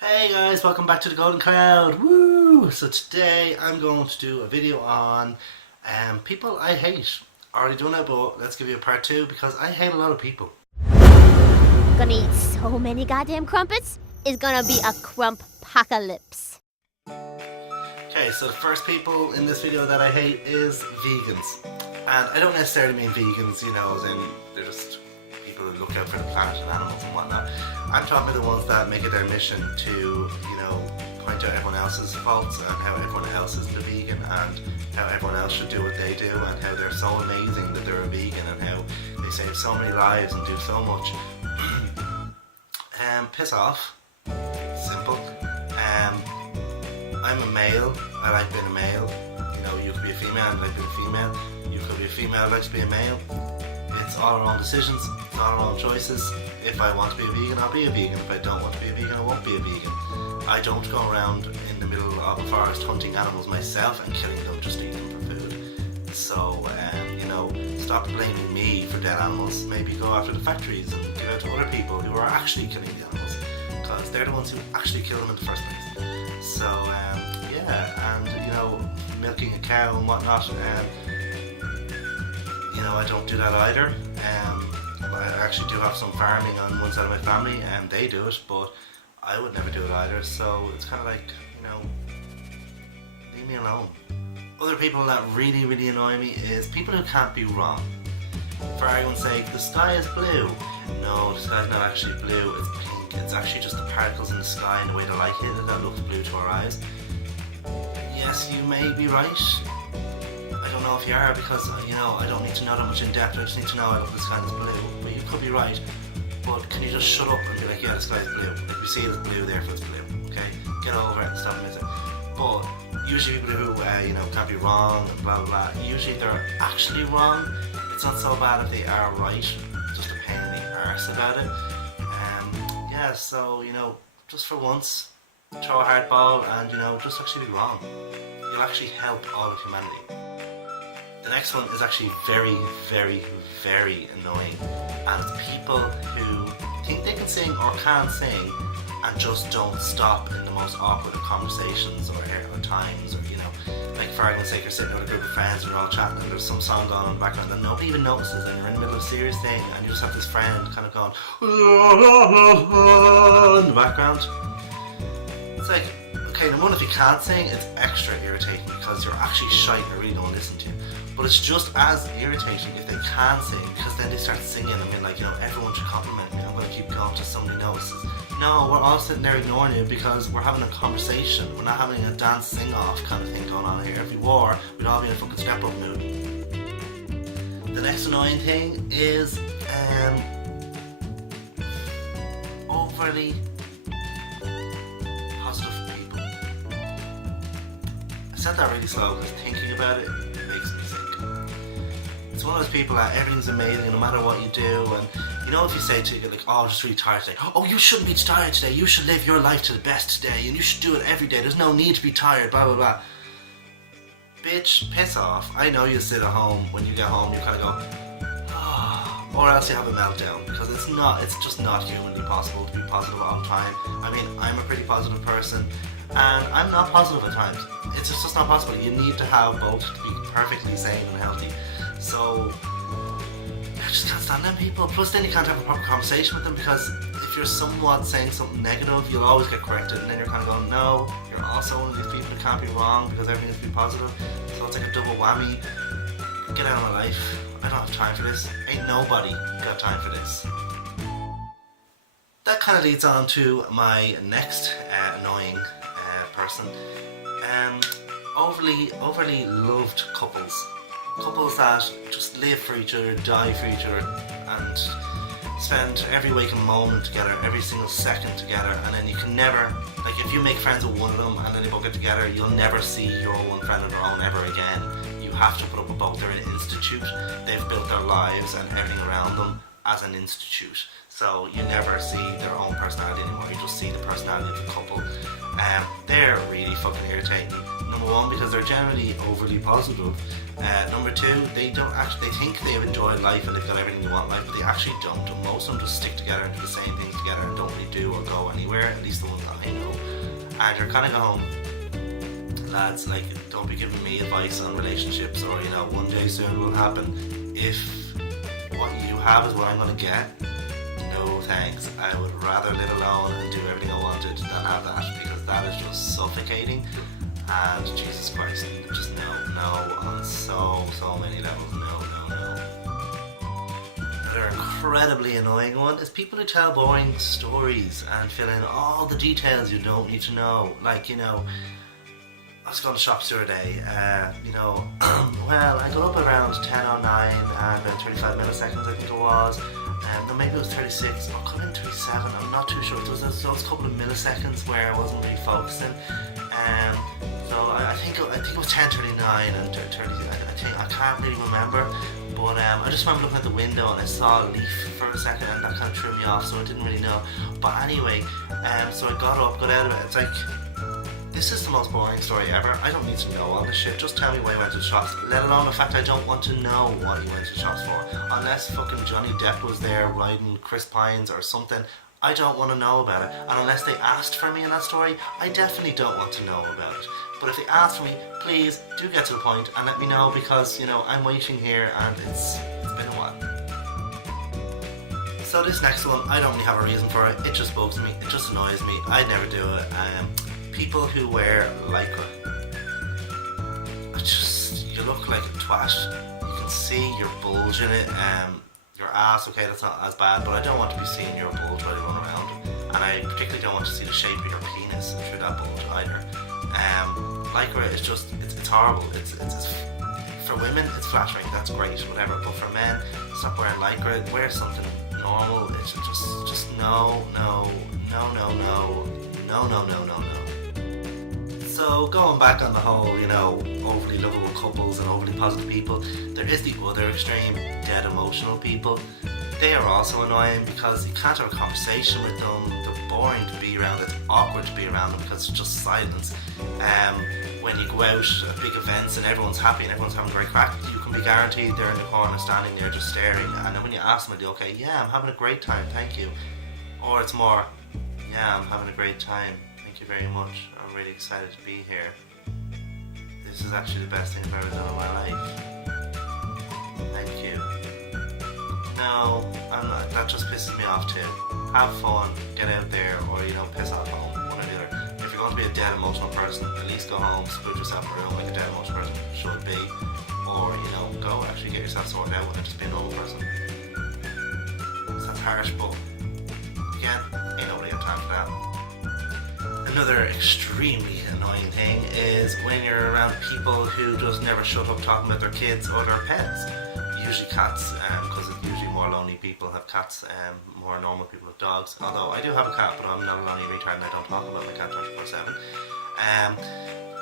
Hey guys, welcome back to the Golden Cloud. Woo! So today I'm going to do a video on people I hate. Already done it, but let's give you a part two because I hate a lot of people. Gonna eat so many goddamn crumpets, it's gonna be a crump-pocalypse. Okay, so the first people in this video that I hate is vegans. And I don't necessarily mean vegans, as in they're just people who look out for the planet and animals and whatnot. I'm talking about the ones that make it their mission to, point out everyone else's faults and how everyone else isn't a vegan and how everyone else should do what they do and how they're so amazing that they're a vegan and how they save so many lives and do so much. Piss off. Simple. I'm a male. I like being a male. You could be a female and I like being a female. You could be a female and I like to be a male. It's all our own decisions. It's all our own choices. If I want to be a vegan, I'll be a vegan. If I don't want to be a vegan, I won't be a vegan. I don't go around in the middle of a forest hunting animals myself and killing them just eating them for food. So, stop blaming me for dead animals. Maybe go after the factories and give out to other people who are actually killing the animals, because they're the ones who actually kill them in the first place. So, milking a cow and whatnot, I don't do that either. I actually do have some farming on one side of my family and they do it, but I would never do it either. So it's kind of like, leave me alone. Other people that really, really annoy me is people who can't be wrong. For argument's sake, the sky is blue. No, the sky's not actually blue, it's pink. It's actually just the particles in the sky and the way the light hit it that looks blue to our eyes. Yes, you may be right. I don't know if you are because, I don't need to know that much in depth. I just need to know the sky is blue. But you could be right. But can you just shut up and be like, yeah, the sky is blue. Like, we see it's blue, therefore it's blue. Okay? Get over it and stop admitting. But usually people who, can't be wrong and blah, blah, blah, usually they're actually wrong. It's not so bad if they are right. It's just a pain in the arse about it. So, just for once, throw a hard ball and, just actually be wrong. You'll actually help all of humanity. The next one is actually very, very, very annoying, and it's people who think they can sing or can sing and just don't stop in the most awkward of conversations or times, or like for argument's sake, you're sitting with a group of friends and you're all chatting and there's some song going on in the background and nobody even notices and you're in the middle of a serious thing and you just have this friend kind of going in the background. It's like, okay, number one, if you can't sing, it's extra irritating because you're actually shite and you really don't listen to you. But it's just as irritating if they can sing, because then they start singing and being like, everyone should compliment me, I'm going to keep going till somebody notices. No, we're all sitting there ignoring you because we're having a conversation. We're not having a dance sing-off kind of thing going on here. If we were, we'd all be in a fucking step-up mood. The next annoying thing is overly positive people. I said that really slow because thinking about it makes me sick. It's one of those people that everything's amazing no matter what you do, and if you say to you like, oh, I'm just really tired today, oh, you shouldn't be tired today, you should live your life to the best today and you should do it every day, there's no need to be tired, blah blah blah. Bitch, piss off. I know you sit at home, when you get home you kind of go, oh, or else you have a meltdown, because it's just not humanly possible to be positive all the time. I mean, I'm a pretty positive person and I'm not positive at times. It's just not possible. You need to have both to be perfectly sane and healthy. So I just can't stand them people. Plus then you can't have a proper conversation with them, because if you're somewhat saying something negative, you'll always get corrected, and then you're kind of going, no, you're also one of these people who can't be wrong because everything has to be positive. So it's like a double whammy. Get out of my life. I don't have time for this. Ain't nobody got time for this. That kind of leads on to my next annoying person. Overly loved couples. Couples that just live for each other, die for each other, and spend every waking moment together, every single second together, and then you can never, like if you make friends with one of them and then they both get together, you'll never see your one friend on their own ever again. You have to put up with both. They're an institute. They've built their lives and everything around them as an institute. So you never see their own personality anymore, you just see the personality of the couple. They're really fucking irritating. Number one, because they're generally overly positive. Number two, they think they've enjoyed life and they've got everything they want in life, but they actually don't. And most of them just stick together and do the same things together and don't really do or go anywhere, at least the ones that I know. And you're kind of going, lads, like, don't be giving me advice on relationships or, you know, one day soon will happen. If what you have is what I'm going to get, no thanks. I would rather live alone and do everything I wanted than have that, because that is just suffocating. And Jesus Christ, just no on so many levels. No. Another incredibly annoying one is people who tell boring stories and fill in all the details you don't need to know. Like, you know, I was going to the shops the other day, you know, well, I got up around 10:09 and about 35 milliseconds I think it was. No, maybe it was 36, or could have been 37, I'm not too sure. There was those couple of milliseconds where I wasn't really focusing. So I think it was 10:39 and 30. I can't really remember, but I just remember looking at the window and I saw a leaf for a second, and that kind of threw me off. So I didn't really know. But anyway, so I got up, got out of it. It's like, this is the most boring story ever. I don't need to know all this shit. Just tell me why you went to the shops. Let alone the fact I don't want to know what you went to the shops for. Unless fucking Johnny Depp was there riding Chris Pines or something, I don't want to know about it. And unless they asked for me in that story, I definitely don't want to know about it. But if they ask for me, please do get to the point and let me know, because, you know, I'm waiting here and it's been a while. So this next one, I don't really have a reason for it. It just bugs me. It just annoys me. I'd never do it. People who wear lycra. You look like a twat. You can see your bulge in it. Your ass, okay, that's not as bad, but I don't want to be seeing your bulge while you run around. And I particularly don't want to see the shape of your penis through that bulge either. Lycra is just, it's horrible. It's for women, it's flattering, that's great, whatever. But for men, stop wearing lycra, wear something normal. It's just no. So going back on the whole, you know, overly lovable couples and overly positive people, there is the other extreme, dead emotional people. They are also annoying because you can't have a conversation with them. They're boring to be around. It's awkward to be around them because it's just silence. When you go out at big events and everyone's happy and everyone's having a great crack, you can be guaranteed they're in the corner standing there just staring. And then when you ask them, they're okay, yeah, I'm having a great time, thank you. Or it's more, yeah, I'm having a great time, thank you very much. I'm really excited to be here. This is actually the best thing I've ever done in my life. Thank you. No, I'm not. That just pisses me off too. Have fun, get out there, or, you know, piss off home, one or the other. If you're going to be a dead emotional person, at least go home, split yourself in a room like a dead emotional person should be. Or, you know, go actually get yourself sorted out and just be a normal person. Sounds harsh, but again, ain't nobody have time for that. Another extremely annoying thing is when you're around people who just never shut up talking about their kids or their pets. Usually cats, because it's usually more lonely people have cats, more normal people have dogs. Although I do have a cat, but I'm not a lonely retard and I don't talk about my cat 24/7.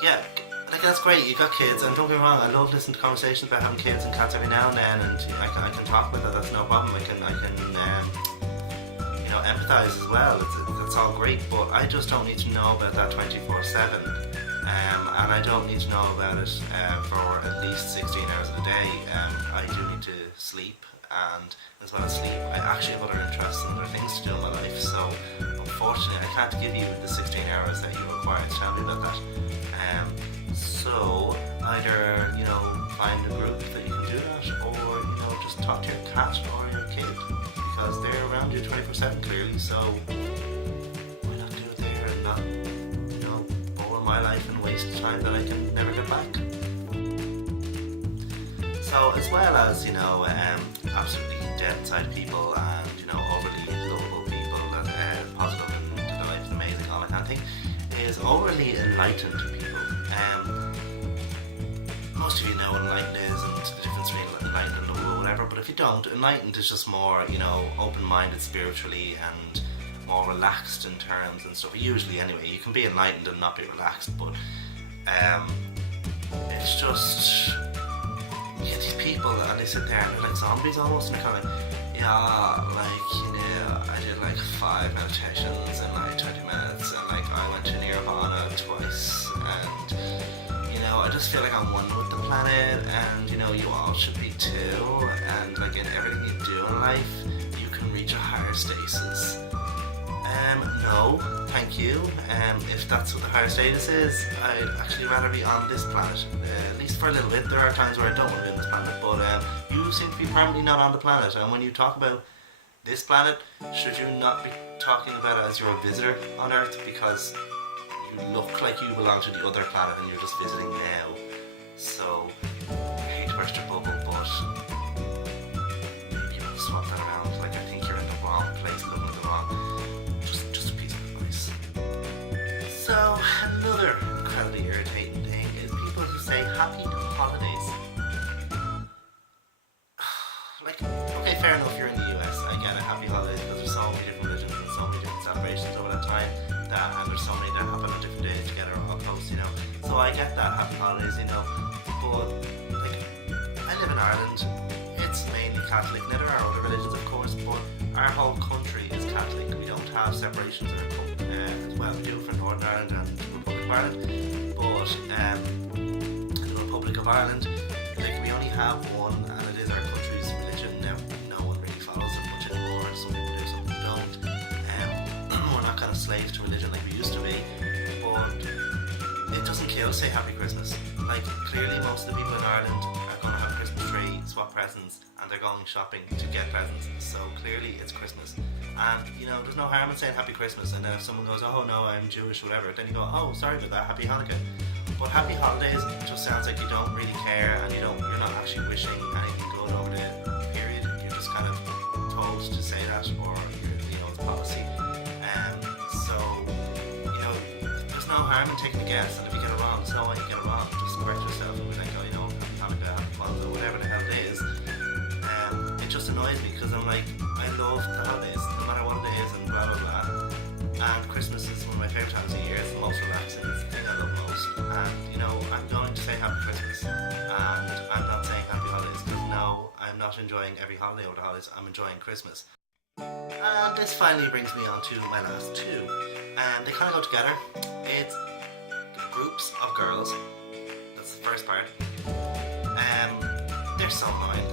Yeah, like, that's great, you got kids, and don't get me wrong, I love listening to conversations about having kids and cats every now and then, and I can talk with it, that's no problem. I can you know, empathise as well. It's all great, but I just don't need to know about that 24/7. And I don't need to know about it for at least 16 hours a day. I do need to sleep, and as well as sleep, I actually have other interests and other things to do in my life. So unfortunately, I can't give you the 16 hours that you require to tell me about that. So either, you know, find a group that you can do that, or, you know, just talk to your cat or your kid, because they're around you 24/7 clearly. So why not do it there and not, you know, bore my life and waste time that I can never get back. So as well as, you know, absolutely dead inside people and, you know, overly lovable people that positive and their life is amazing, all that kind of thing, is overly enlightened people. Most of you know what enlightened is and the difference between enlightened and lovable or whatever, but if you don't, enlightened is just more, you know, open-minded spiritually and more relaxed in terms and stuff. Usually anyway, you can be enlightened and not be relaxed, but it's just, you get these people and they sit there and they're like zombies almost, and they're kind of like, yeah, like, you know, I did like 5 meditations in like 20 minutes, and like I went to Nirvana twice, and just feel like I'm one with the planet, and you know, you all should be too. And like in everything you do in life, you can reach a higher stasis. No, thank you. If that's what the higher status is, I'd actually rather be on this planet, at least for a little bit. There are times where I don't want to be on this planet, but you seem to be permanently not on the planet. And when you talk about this planet, should you not be talking about it as you're a visitor on Earth, because you look like you belong to the other planet and you're just visiting now. So, I hate to burst your bubble, but maybe you can swap that around. Like, I think you're in the wrong place, looking at the wrong. Just a piece of advice. So, another incredibly irritating thing is people who say happy holidays. Like, okay, fair enough, you're in the US, I get it, happy holidays, because there's so many different religions and so many different celebrations over that time, and there's so many that happen on different days together all close, you know. So I get that, happy holidays, you know. But like, I live in Ireland. It's mainly Catholic. Now there are other religions, of course, but our whole country is Catholic. We don't have separations in our country. Well, we do for Northern Ireland and the Republic of Ireland, but in the Republic of Ireland, like, we only have one, and it is our country's religion. Now, no one really follows it much anymore. Some people do, some people don't. We're not kind of slaves to religion like we used to be, but it doesn't kill to say Happy Christmas. Like, clearly most of the people in Ireland are going to have a Christmas tree, swap presents, and they're going shopping to get presents. So clearly it's Christmas. And, you know, there's no harm in saying Happy Christmas. And then if someone goes, oh no, I'm Jewish, whatever, then you go, oh, sorry about that, Happy Hanukkah. But Happy Holidays just sounds like you don't really care, and you're not actually wishing anything good over the period. You're just kind of told to say that, or you know, it's policy. So, you know, there's no harm in taking a guess, and if you get it wrong, it's no way you get it wrong. Just correct yourself and be like, oh, you know, Hanukkah, Happy Kwanzaa, whatever the hell it is. It just annoys me, because I'm like, I love the holidays, no matter what it is, and blah blah blah. And Christmas is one of my favourite times of year. It's the most relaxing, it's the thing I love most. And you know, I'm going to say Happy Christmas, and I'm not saying Happy Holidays, because no, I'm not enjoying every holiday over the holidays. I'm enjoying Christmas. And this finally brings me on to my last two, and they kind of go together. It's groups of girls. That's the first part. They're so annoying.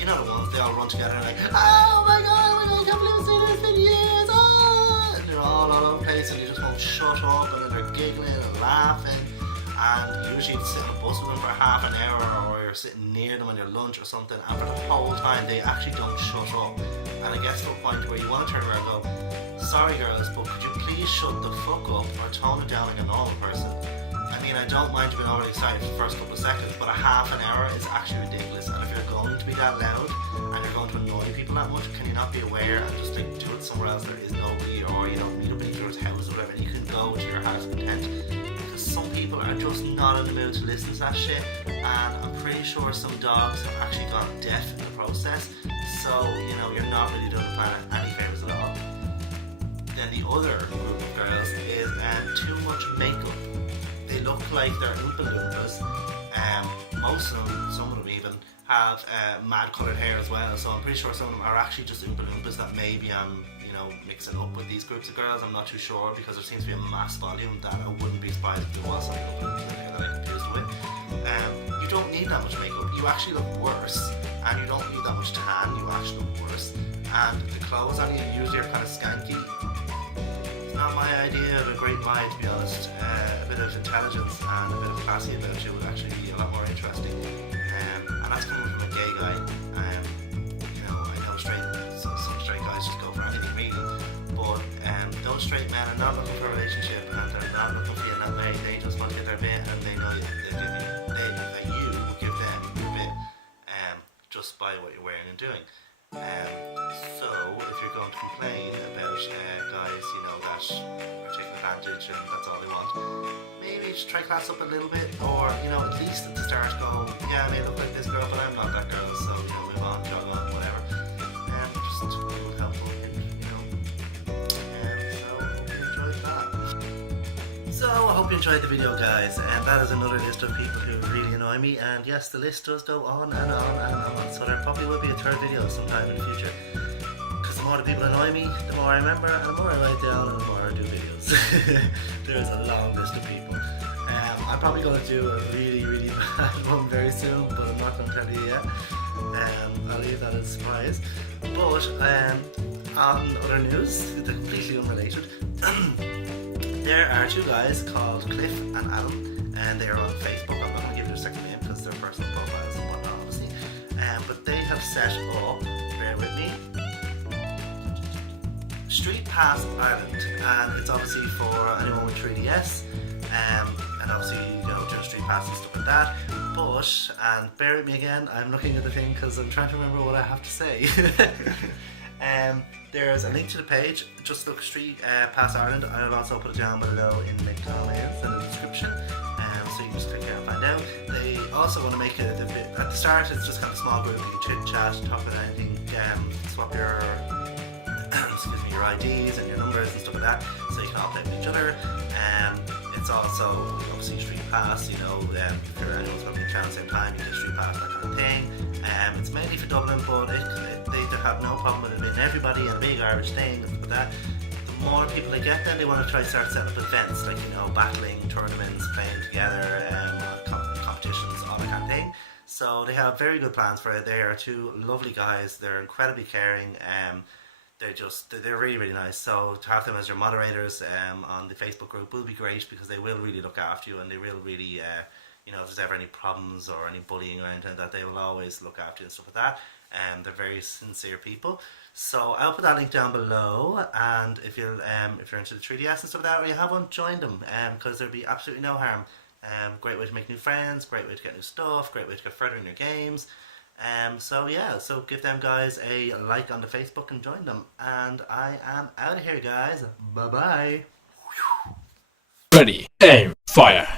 You know the ones, they all run together and like, oh my god, I can't believe I've seen this in years, oh! And they're all over the place, and they just won't shut up, and then they're giggling and laughing. And usually you sit on a bus with them for half an hour, or you're sitting near them on your lunch or something, and for the whole time they actually don't shut up. And it gets to a point where you want to turn around and go, sorry girls, but could you please shut the fuck up or tone it down like a normal person? I mean, I don't mind you being overly excited for the first couple of seconds, but a half an hour is actually ridiculous. And if you're going to be that loud and you're going to annoy people that much, can you not be aware and just like do it somewhere else there is nobody, or you know, meet up in each other's house or whatever, and you can go to your heart's content? Because some people are just not in the mood to listen to that shit, and I'm pretty sure some dogs have actually gone deaf in the process. So, you know, you're not really doing the planet any favours at all. Then the other group of girls is too much makeup. They look like they're Oompa Loompas. Most of them, some of them even, have mad coloured hair as well. So I'm pretty sure some of them are actually just Oompa Loompas that maybe I'm, you know, mixing up with these groups of girls. I'm not too sure, because there seems to be a mass volume that I wouldn't be surprised if there was some Oompa Loompas in here that I confused with. You don't need that much makeup. You actually look worse, and you don't need that much tan. You actually look worse, and the clothes on you usually are kind of skanky. It's not my idea of a great vibe, to be honest. A bit of intelligence and a bit of classy about you would actually be a lot more interesting. And that's coming from a gay guy. You know, I know some straight guys just go for anything really, but those straight men are not looking for a relationship, and they're not looking for you in that way. They just want to get their bit, and they know that you will give them your bit, just by what you're wearing and doing. So if you're going to complain about guys, you know, that are taking advantage and that's all they want, maybe just try class up a little bit, or you know, at least at the start go, yeah, I may look like this girl, but I'm not that girl, so you know, move on, jog on, whatever. Just a little helpful hint, you know. So I hope you enjoyed that. So I hope you enjoyed the video, guys, and that is another list of people who really annoy me. And yes, the list does go on and on and on, so there probably will be a third video sometime in the future, because the more the people annoy me, the more I remember, and the more I write down, and the more I do videos. There's a long list of people. I'm probably going to do a really, really bad one very soon, but I'm not going to tell you yet. I'll leave that as a surprise. But on other news, they're completely unrelated. There are two guys called Cliff and Adam, and they are on Facebook. I'm not going to give you their second name because they're personal profiles and whatnot, obviously. But they have set up, bear with me, Street Pass Ireland, and it's obviously for anyone with 3DS, and obviously, you know, just Street Pass and stuff like that. But, and bear with me again, I'm looking at the thing because I'm trying to remember what I have to say. There's a link to the page. Just look Street Pass Ireland. I'll also put it down below in the comments and the description, so you can just click here and find out. They also want to make it a bit at the start. It's just kind of a small group. You can chit chat, talk about anything, swap your excuse me, your IDs and your numbers and stuff like that, so you can all play with each other. It's also obviously Street Pass, you know, if you're anyone's going to be around at the same time, you get Street Pass, that kind of thing. It's mainly for Dublin, but they have no problem with it being everybody and a big Irish thing and stuff like that. The more people they get, then they want to try to start setting up events, like, you know, battling, tournaments, playing together, competitions, all that kind of thing. So they have very good plans for it. They are two lovely guys. They're incredibly caring. They're really, really nice. So to have them as your moderators on the Facebook group will be great, because they will really look after you, and they will really, you know, if there's ever any problems or any bullying or anything like that, they will always look after you and stuff like that. They're very sincere people. So I'll put that link down below, and if you're into the 3DS and stuff like that, or you have one, join them, because there'll be absolutely no harm. Great way to make new friends, great way to get new stuff, great way to get further in your games. So yeah, so give them guys a like on the Facebook and join them. And I am out of here, guys. Bye bye. Ready, aim, fire.